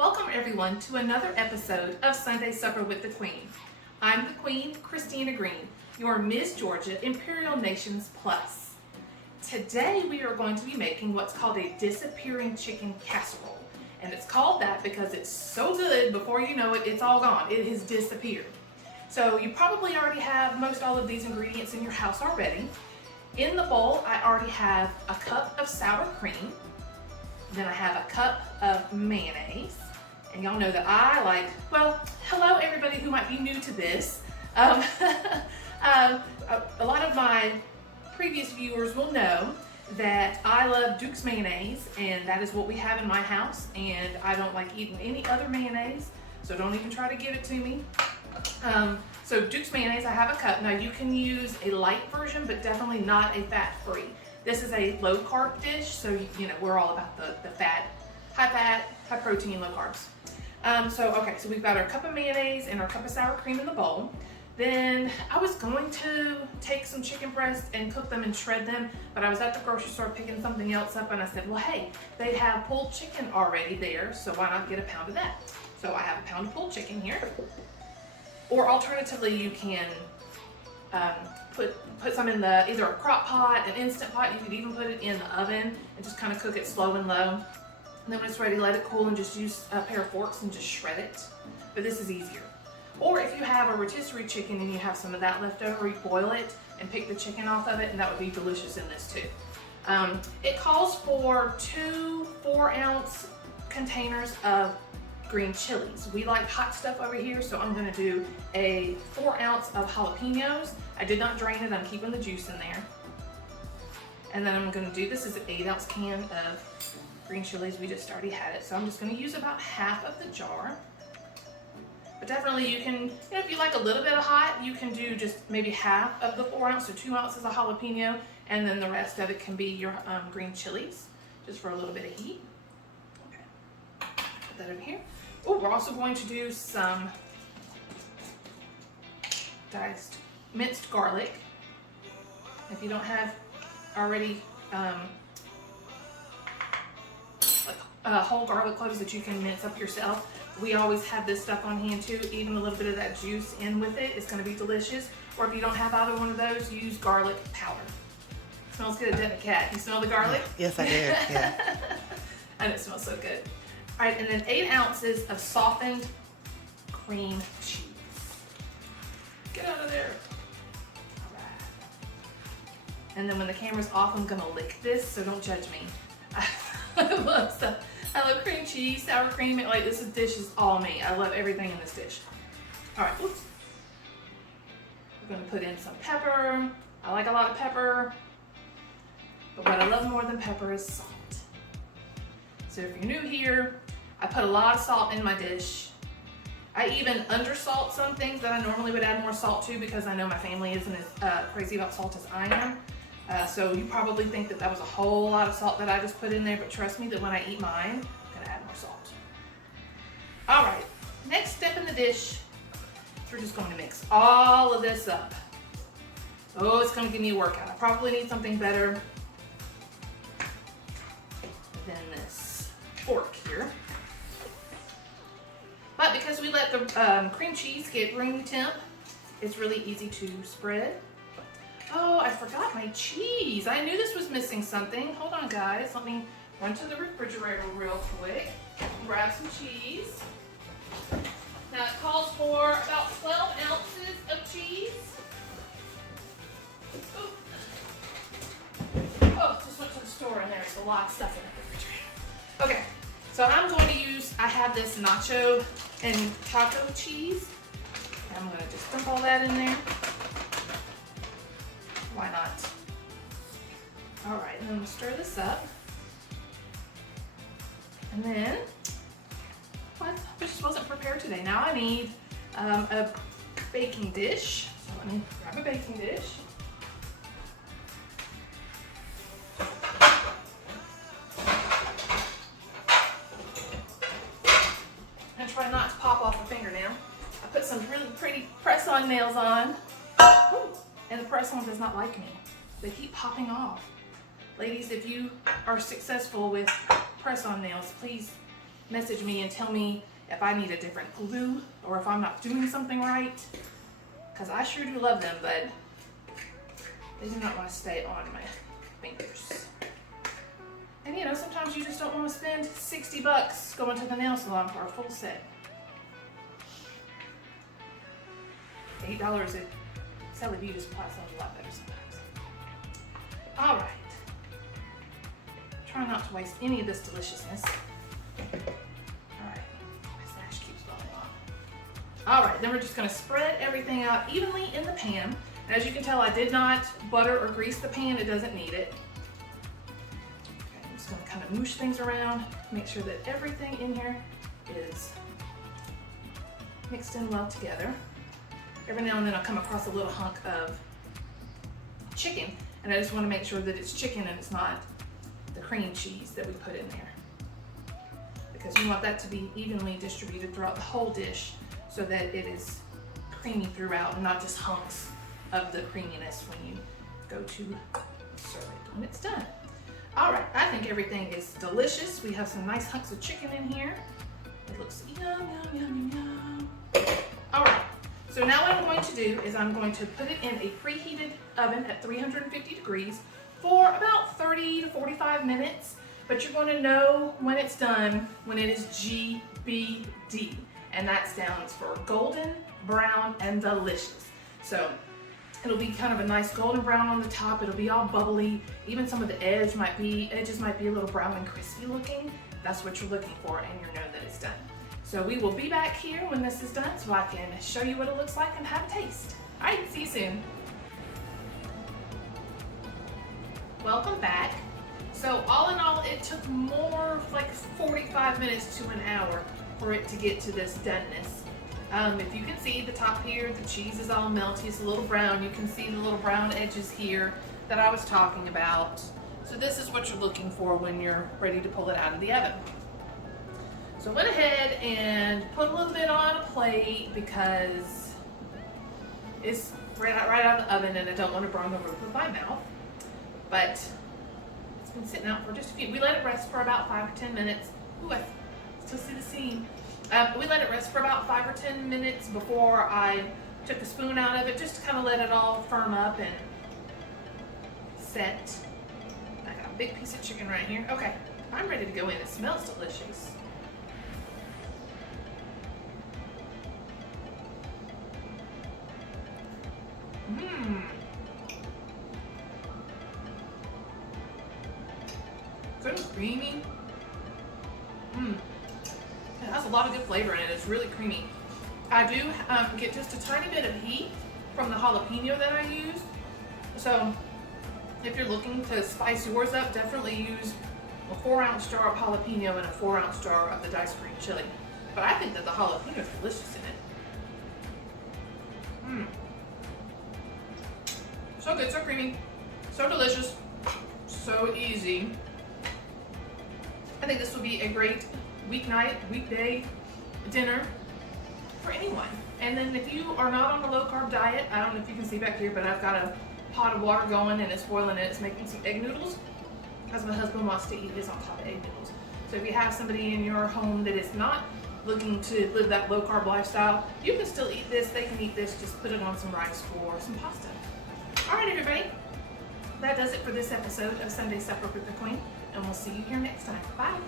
Welcome everyone to another episode of Sunday Supper with the Queen. I'm the Queen, Christina Green, your Miss Georgia Imperial Nations Plus. Today we are going to be making what's called a disappearing chicken casserole. And it's called that because it's so good, before you know it, it's all gone. It has disappeared. So you probably already have most all of these ingredients in your house already. In the bowl, I already have a cup of sour cream. Then I have a cup of mayonnaise. And y'all know that I like, well, hello everybody who might be new to this. A lot of my previous viewers will know that I love Duke's mayonnaise, and that is what we have in my house, and I don't like eating any other mayonnaise, so don't even try to give it to me. So Duke's mayonnaise, I have a cup. Now you can use a light version, but definitely not a fat-free. This is a low-carb dish, so you know we're all about the fat, high protein, low carbs. So we've got our cup of mayonnaise and our cup of sour cream in the bowl. Then I was going to take some chicken breasts and cook them and shred them, but I was at the grocery store picking something else up, and I said, well, hey, they have pulled chicken already there, so why not get a pound of that? So I have a pound of pulled chicken here. Or alternatively, you can put some in either a crock pot, an instant pot. You could even put it in the oven and just kind of cook it slow and low. And then when it's ready, let it cool and just use a pair of forks and just shred it. But this is easier. Or if you have a rotisserie chicken and you have some of that left over, you boil it and pick the chicken off of it, and that would be delicious in this too. It calls for 2 4-ounce containers of green chilies. We like hot stuff over here, so I'm gonna do a 4 ounce of jalapenos. I did not drain it, I'm keeping the juice in there. And then I'm gonna do, this is an 8-ounce can of green chilies. We just already had it, so I'm just gonna use about half of the jar. But definitely you can, if you like a little bit of hot, you can do just maybe half of the 4 ounce, so 2 ounces of jalapeno, and then the rest of it can be your green chilies, just for a little bit of heat. Okay, put that over here. Oh, we're also going to do some diced minced garlic. If you don't have already whole garlic cloves that you can mince up yourself, we always have this stuff on hand too. Even a little bit of that juice in with it, it's going to be delicious. Or if you don't have either one of those, use garlic powder. It smells good, doesn't it, Kat? You smell the garlic? Yes, I did. Yeah. And it smells so good. All right, and then 8 ounces of softened cream cheese. Get out of there. All right. And then when the camera's off, I'm gonna lick this, so don't judge me. I love stuff. I love cream cheese, sour cream. Like, this dish is all me. I love everything in this dish. All right, oops. We're gonna put in some pepper. I like a lot of pepper, but what I love more than pepper is salt. So if you're new here, I put a lot of salt in my dish. I even undersalt some things that I normally would add more salt to, because I know my family isn't as crazy about salt as I am. So you probably think that that was a whole lot of salt that I just put in there, but trust me that when I eat mine, I'm gonna add more salt. All right, next step in the dish, we're just going to mix all of this up. Oh, it's gonna give me a workout. I probably need something better than this fork here. But because we let the cream cheese get room temp, it's really easy to spread. Oh, I forgot my cheese. I knew this was missing something. Hold on, guys. Let me run to the refrigerator real quick, grab some cheese. Now it calls for about 12 ounces of cheese. Ooh. Oh, just went to the store and there's a lot of stuff in the refrigerator. Okay, so I'm going to use, I have this nacho and taco cheese. I'm going to just dump all that in there. Why not? All right, and then we'll stir this up. And then, what? I just wasn't prepared today. Now I need a baking dish. So let me grab a baking dish. And try not to pop off a fingernail. I put some really pretty press-on nails on. Ooh. And the press-on does not like me. They keep popping off. Ladies, if you are successful with press-on nails, please message me and tell me if I need a different glue or if I'm not doing something right, because I sure do love them, but they do not want to stay on my fingers. And you know, sometimes you just don't want to spend 60 bucks going to the nail salon for a full set. $8 at Sally Beauty Supply sounds a lot better sometimes. All right. Try not to waste any of this deliciousness. All right, my sash keeps falling off. All right, then we're just gonna spread everything out evenly in the pan. And as you can tell, I did not butter or grease the pan, it doesn't need it. Okay, I'm just gonna kind of moosh things around, make sure that everything in here is mixed in well together. Every now and then I'll come across a little hunk of chicken, and I just wanna make sure that it's chicken and it's not the cream cheese that we put in there. Because you want that to be evenly distributed throughout the whole dish so that it is creamy throughout and not just hunks of the creaminess when you go to serve it when it's done. All right, I think everything is delicious. We have some nice hunks of chicken in here. It looks yum, yum, yum, yum, yum. All right, so now what I'm going to do is I'm going to put it in a preheated oven at 350 degrees for about 30 to 45 minutes, but you're going to know when it's done when it is GBD, and that stands for golden, brown, and delicious. So it'll be kind of a nice golden brown on the top. It'll be all bubbly. Even some of the edges might be a little brown and crispy looking. That's what you're looking for, and you know that it's done. So we will be back here when this is done so I can show you what it looks like and have a taste. All right, see you soon. Welcome back. So all in all, it took more like 45 minutes to an hour for it to get to this doneness. If you can see the top here, the cheese is all melty, it's a little brown. You can see the little brown edges here that I was talking about. So this is what you're looking for when you're ready to pull it out of the oven. So I went ahead and put a little bit on a plate because it's right out of the oven and I don't want to burn the roof of my mouth. But it's been sitting out for just a few. We let it rest for about 5 or 10 minutes. Ooh, I still see the seam. We let it rest for about 5 or 10 minutes before I took the spoon out of it, just to kind of let it all firm up and set. I got a big piece of chicken right here. Okay, I'm ready to go in. It smells delicious. Mmm. Good and creamy. It has a lot of good flavor in it. It's really creamy. I do get just a tiny bit of heat from the jalapeno that I use. So if you're looking to spice yours up, definitely use a 4-ounce jar of jalapeno and a 4-ounce jar of the diced green chili. But I think that the jalapeno is delicious in it. So good, so creamy, so delicious, so easy. I think this would be a great weeknight, weekday dinner for anyone. And then if you are not on a low carb diet, I don't know if you can see back here, but I've got a pot of water going and it's boiling and it's making some egg noodles because my husband wants to eat his on top of egg noodles. So if you have somebody in your home that is not looking to live that low carb lifestyle, you can still eat this, they can eat this, just put it on some rice or some pasta. All right, everybody, that does it for this episode of Sunday Supper with the Queen, and we'll see you here next time. Bye.